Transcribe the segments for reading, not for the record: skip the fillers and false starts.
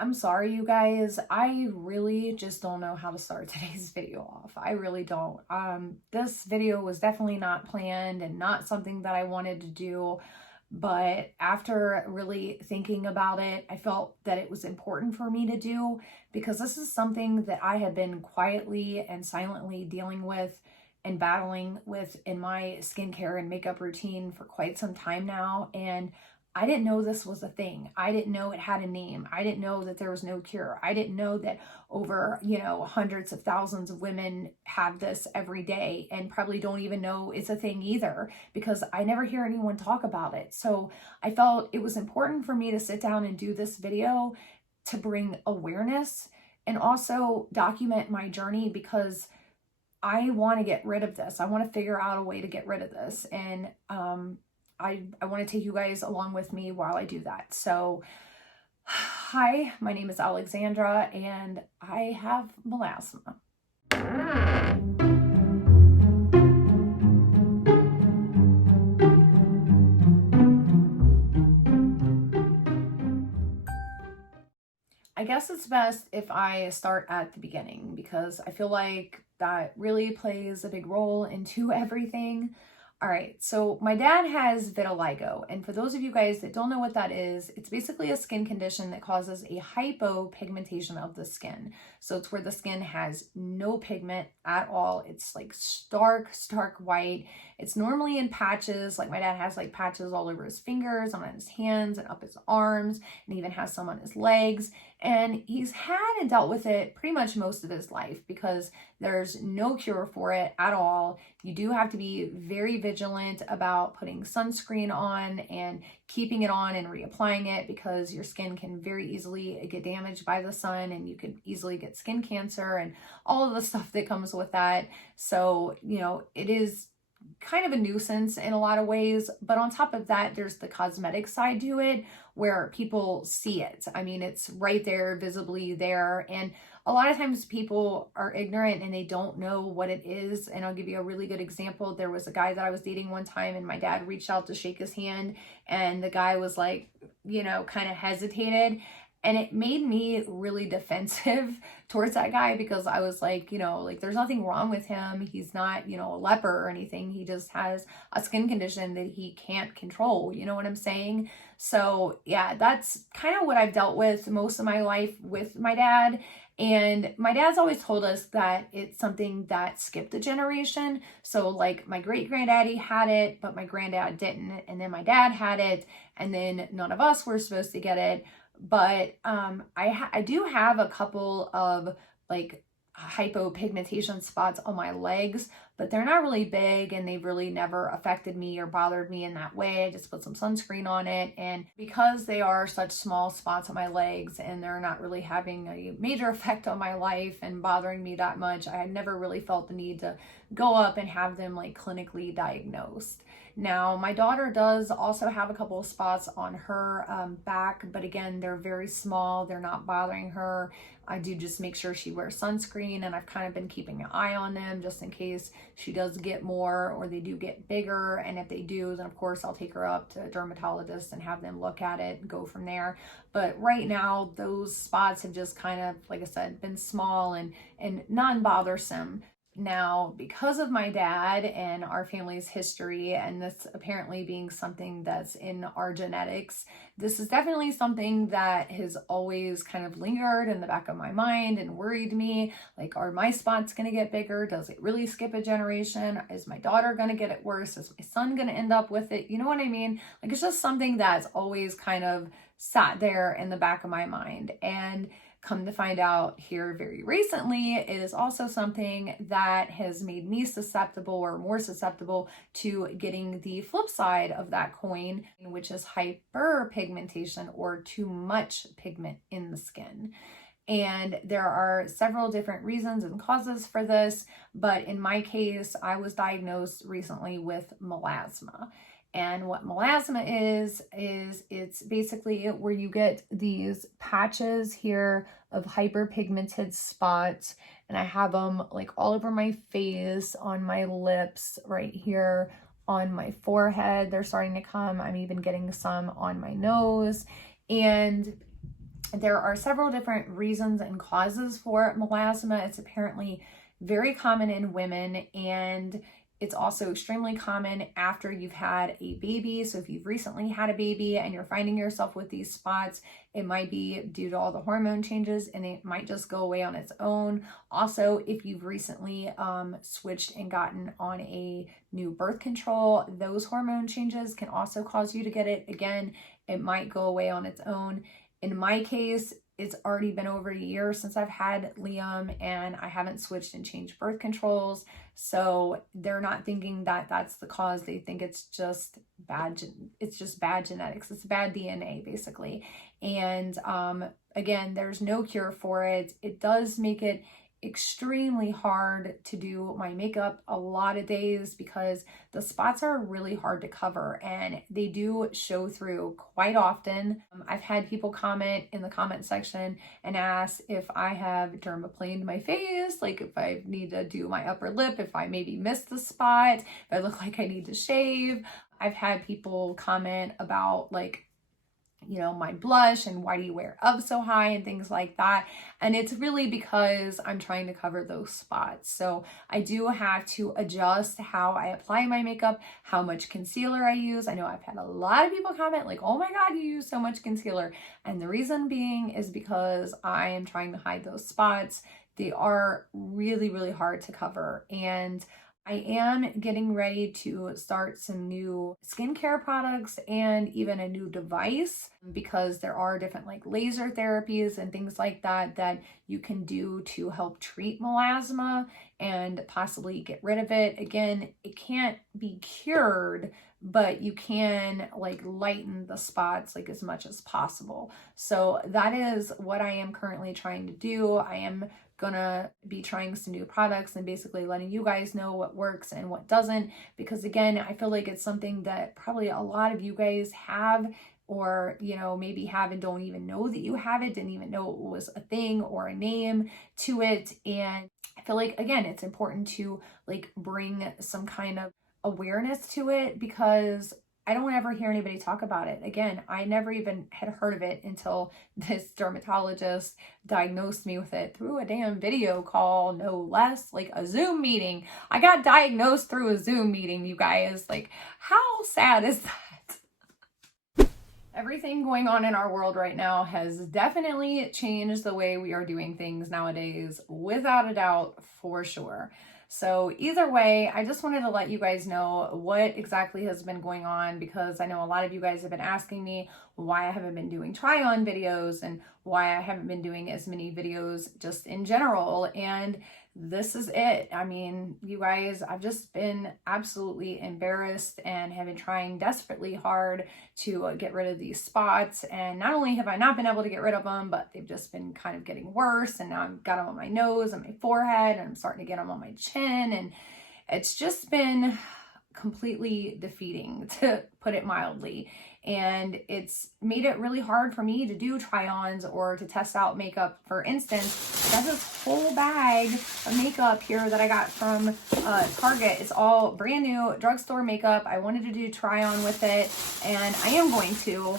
I'm sorry, you guys. I really just don't know how to start today's video off. I really don't. This video was definitely not planned and not something that I wanted to do. But after really thinking about it, I felt that it was important for me to do because this is something that I have been quietly and silently dealing with and battling with in my skincare and makeup routine for quite some time now. And I didn't know this was a thing. I didn't know it had a name. I didn't know that there was no cure. I didn't know that over, hundreds of thousands of women have this every day and probably don't even know it's a thing either because I never hear anyone talk about it. So I felt it was important for me to sit down and do this video to bring awareness and also document my journey because I want to get rid of this. I want to figure out a way to get rid of this. And, I want to take you guys along with me while I do that. So, hi, my name is Alexandra and I have melasma. I guess it's best if I start at the beginning because I feel like that really plays a big role into everything. All right, so my dad has vitiligo, and for those of you guys that don't know what that is, it's basically a skin condition that causes a hypopigmentation of the skin. So it's where the skin has no pigment at all. It's like stark white. It's normally in patches, like my dad has like patches all over his fingers, on his hands, and up his arms, and even has some on his legs. And he's had and dealt with it pretty much most of his life because there's no cure for it at all. You do have to be very vigilant about putting sunscreen on and keeping it on and reapplying it because your skin can very easily get damaged by the sun and you could easily get skin cancer and all of the stuff that comes with that. So, it is kind of a nuisance in a lot of ways, but on top of that, there's the cosmetic side to it where people see it. I mean, it's right there, visibly there, and a lot of times people are ignorant and they don't know what it is. And I'll give you a really good example. There was a guy that I was dating one time and my dad reached out to shake his hand and the guy was like, kind of hesitated. And it made me really defensive towards that guy because I was like, there's nothing wrong with him. He's not, a leper or anything. He just has a skin condition that he can't control. You know what I'm saying? So yeah, that's kind of what I've dealt with most of my life with my dad. And my dad's always told us that it's something that skipped a generation. So like my great granddaddy had it, but my granddad didn't. And then my dad had it. And then none of us were supposed to get it. But I do have a couple of like hypopigmentation spots on my legs, but they're not really big and they've really never affected me or bothered me in that way. I just put some sunscreen on it, and because they are such small spots on my legs and they're not really having a major effect on my life and bothering me that much, I never really felt the need to go up and have them like clinically diagnosed. Now, my daughter does also have a couple of spots on her back, but again, they're very small. They're not bothering her. I do just make sure she wears sunscreen, and I've kind of been keeping an eye on them just in case she does get more or they do get bigger. And if they do, then of course I'll take her up to a dermatologist and have them look at it and go from there. But right now, those spots have just kind of, like I said, been small and non-bothersome. Now, because of my dad and our family's history, and this apparently being something that's in our genetics, this is definitely something that has always kind of lingered in the back of my mind and worried me. Like, are my spots going to get bigger? Does it really skip a generation? Is my daughter going to get it worse? Is my son going to end up with it? You know what I mean? Like, it's just something that's always kind of sat there in the back of my mind. And come to find out here very recently, it is also something that has made me susceptible or more susceptible to getting the flip side of that coin, which is hyperpigmentation or too much pigment in the skin. And there are several different reasons and causes for this, but in my case, I was diagnosed recently with melasma. And what melasma is it's basically where you get these patches here of hyperpigmented spots. And I have them like all over my face, on my lips, right here, on my forehead. They're starting to come. I'm even getting some on my nose. And There are several different reasons and causes for melasma. It's apparently very common in women, and it's also extremely common after you've had a baby. So if you've recently had a baby and you're finding yourself with these spots, it might be due to all the hormone changes, and it might just go away on its own. Also, if you've recently switched and gotten on a new birth control, those hormone changes can also cause you to get it. Again, it might go away on its own. In my case, it's already been over a year since I've had Liam, and I haven't switched and changed birth controls. So they're not thinking that that's the cause. They think it's just bad. It's just bad genetics. It's bad DNA basically. And again, there's no cure for it. It does make it extremely hard to do my makeup a lot of days because the spots are really hard to cover and they do show through quite often. I've had people comment in the comment section and ask if I have dermaplaned my face, like if I need to do my upper lip, if I maybe missed the spot, if I look like I need to shave. I've had people comment about like, you know, my blush and why do you wear up so high and things like that. And it's really because I'm trying to cover those spots. So I do have to adjust how I apply my makeup, how much concealer I use. I know I've had a lot of people comment like, oh my God, you use so much concealer. And the reason being is because I am trying to hide those spots. They are really, really hard to cover. And I am getting ready to start some new skincare products and even a new device because there are different like laser therapies and things like that that you can do to help treat melasma and possibly get rid of it. Again, it can't be cured, but you can like lighten the spots like as much as possible. So that is what I am currently trying to do. I am gonna be trying some new products and basically letting you guys know what works and what doesn't, because again, I feel like it's something that probably a lot of you guys have, or you know, maybe have and don't even know that you have it, didn't even know it was a thing or a name to it. And I feel like again, it's important to like bring some kind of awareness to it because I don't ever hear anybody talk about it. Again, I never even had heard of it until this dermatologist diagnosed me with it through a damn video call, no less, like a Zoom meeting. I got diagnosed through a Zoom meeting, you guys. Like, how sad is that? Everything going on in our world right now has definitely changed the way we are doing things nowadays, without a doubt, for sure. So either way, I just wanted to let you guys know what exactly has been going on, because I know a lot of you guys have been asking me why I haven't been doing try-on videos and why I haven't been doing as many videos just in general. And this is it. I mean, you guys, I've just been absolutely embarrassed and have been trying desperately hard to get rid of these spots. And not only have I not been able to get rid of them, but they've just been kind of getting worse. And now I've got them on my nose and my forehead, and I'm starting to get them on my chin. And it's just been completely defeating, to put it mildly. And it's made it really hard for me to do try-ons or to test out makeup. For instance, I got this whole bag of makeup here that I got from Target. It's all brand new drugstore makeup. I wanted to do try-on with it, and I am going to.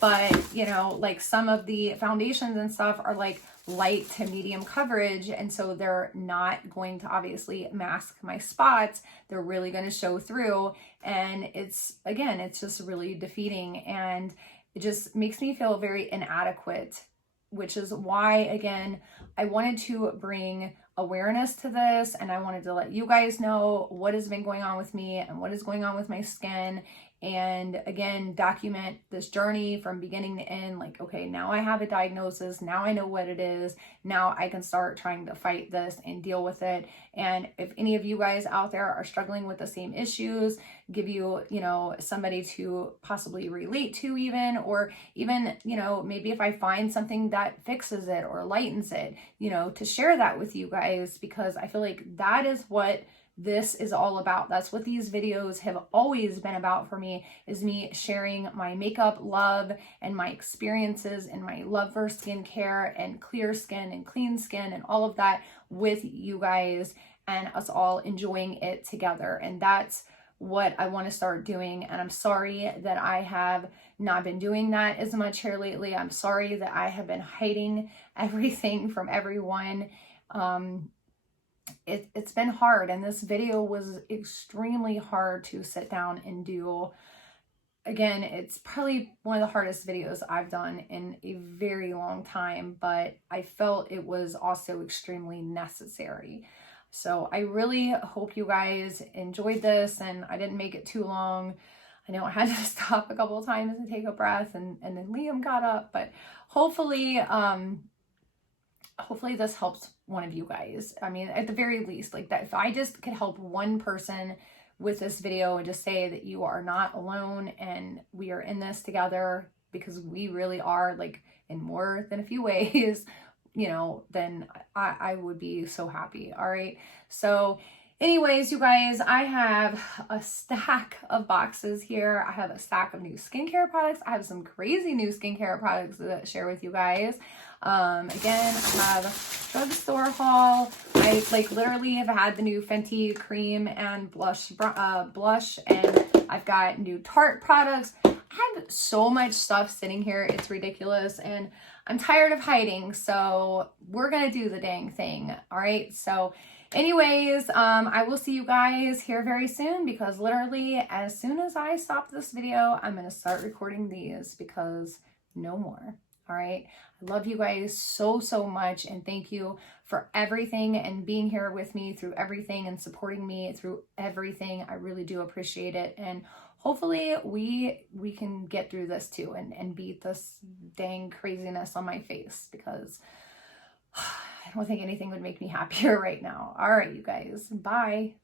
But, you know, like some of the foundations and stuff are like light to medium coverage, and so they're not going to obviously mask my spots. They're really going to show through, and it's, again, it's just really defeating, and it just makes me feel very inadequate, which is why, again, I wanted to bring awareness to this, and I wanted to let you guys know what has been going on with me and what is going on with my skin. And again, document this journey from beginning to end. Like, okay, now I have a diagnosis. Now I know what it is. Now I can start trying to fight this and deal with it. And if any of you guys out there are struggling with the same issues, give you, you know, somebody to possibly relate to even, or even, you know, maybe if I find something that fixes it or lightens it, you know, to share that with you guys, because I feel like that is what this is all about. That's what these videos have always been about for me, is me sharing my makeup love and my experiences and my love for skincare and clear skin and clean skin and all of that with you guys, and us all enjoying it together. And that's what I want to start doing. And I'm sorry that I have not been doing that as much here lately. I'm sorry that I have been hiding everything from everyone. It's been hard, and this video was extremely hard to sit down and do. Again, it's probably one of the hardest videos I've done in a very long time, but I felt it was also extremely necessary. So I really hope you guys enjoyed this, and I didn't make it too long. I know I had to stop a couple of times and take a breath, and then Liam got up, but hopefully this helps one of you guys. I mean, at the very least, like that, if I just could help one person with this video and just say that you are not alone and we are in this together, because we really are, like, in more than a few ways, you know, then I would be so happy. All right. So anyways, you guys, I have a stack of boxes here. I have a stack of new skincare products. I have some crazy new skincare products to share with you guys. Again, I have drugstore haul. I like literally have had the new Fenty cream and blush, and I've got new Tarte products. I have so much stuff sitting here. It's ridiculous, and I'm tired of hiding, so we're gonna do the dang thing. All right. So anyways, I will see you guys here very soon, because literally as soon as I stop this video, I'm going to start recording these, because no more. All right. I love you guys so, so much. And thank you for everything and being here with me through everything and supporting me through everything. I really do appreciate it. And hopefully we can get through this too, and beat this dang craziness on my face, because I don't think anything would make me happier right now. All right, you guys. Bye.